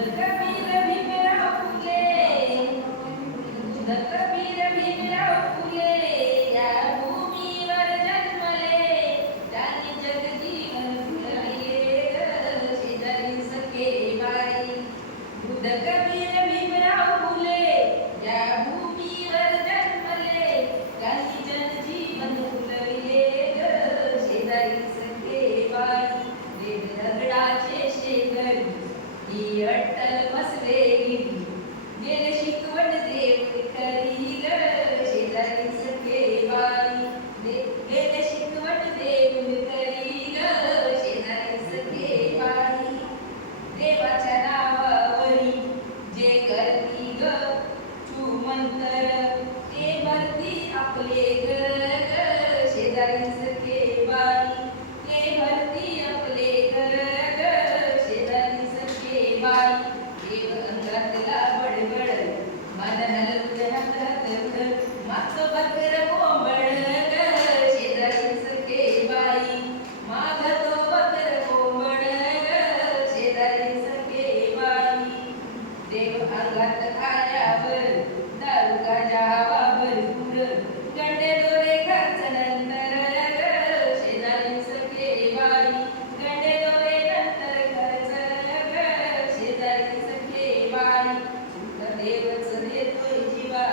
कबीर भीमराव फुले, बुद्ध कबीर भीमराव फुले या भूमीवर जन्मले. त्यांनी जगजीवन फुलविले ग शेजारी सखे बाई. बुद्ध कबीर भीमराव फुले या भूमीवर जन्मले. त्यांनी जनजीवन फुलविले ग शेजारी सखे बाई. दगडाचे शेजारी ही अट्टल बसले गिरी. गेले शिकवण देव खरी ग शेजारी सखे बाई. गेले शिकवण देव खरी ग शेजारी सखे बाई. देवाच्या नावावरी जे करती ग चूमंतर ते भरती आपले ग शेजारी सखे बाई. ते भरती आपले ग शेजारी सखे बाई. देव अंगातला बडबड मन हलवून हातात मागचं बकर कोंबड ग शेजारी सखे बाई. माग तो बकर कोंबड ग शेजारी सखे बाई. देव अंगात आल्यावर दारू गाजावा भरपूर गंडे दोरे खर्च नंतर ग शेजारी सखे बाई. गंडे दोरे नंतर खर्च ग शेजारी सखे बाई. सुख देवच देतोय जीवा,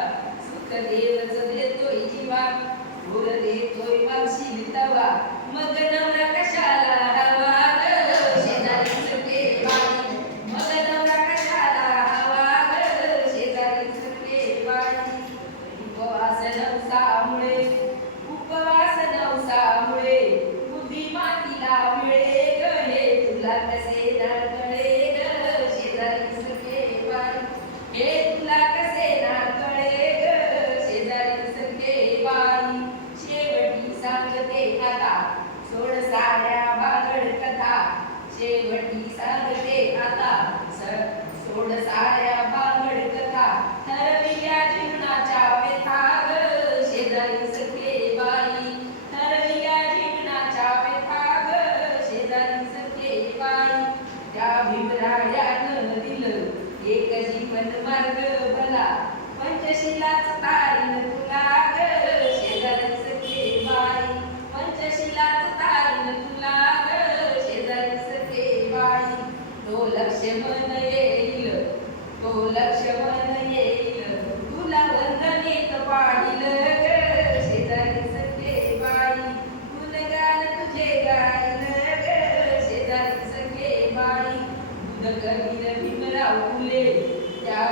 सुख देवच देतोय जीवा. भोर देतोय मावशी तवा, मग नवरा कशाला हवा ग शेजारी सखे बाई. मग नवरा कशाला हवा ग शेजारी सखे बाई. उपवास नवसामुळे, उपवास नवसामुळे बुद्धी मातीला मिळे ग हे तुला कसे ना कळे ग शेजारी सखे बाई. हे तुला कसे ना कळे ग शेजारी सखे बाई. शेवटी सांगते आता सोड साऱ्या बागड कथा. शेवटी सांगते आता सोड साऱ्या बागड कथा. ठरविल्या जीवनाच्या व्यथा ग शेजारी सखे बाई. ठरविल्या जीवनाच्या व्यथा ग शेजारी सखे बाई. त्या भीमराजानं दिलं एक जीवन मार्ग भला. पंचशिलाच तारीन तुला ग शेजारी सखे बाई. पंचशिलाच तारीन तुला ग शेजारी सखे बाई. तो लक्ष्मण येईल, तो लक्ष्मण येईल तुला वंदनेत पाहिल ग शेजारी सखे बाई. गुणगान तुझे गाईल ग शेजारी सखे बाई. बुद्ध कबीर भीमराव फुले त्या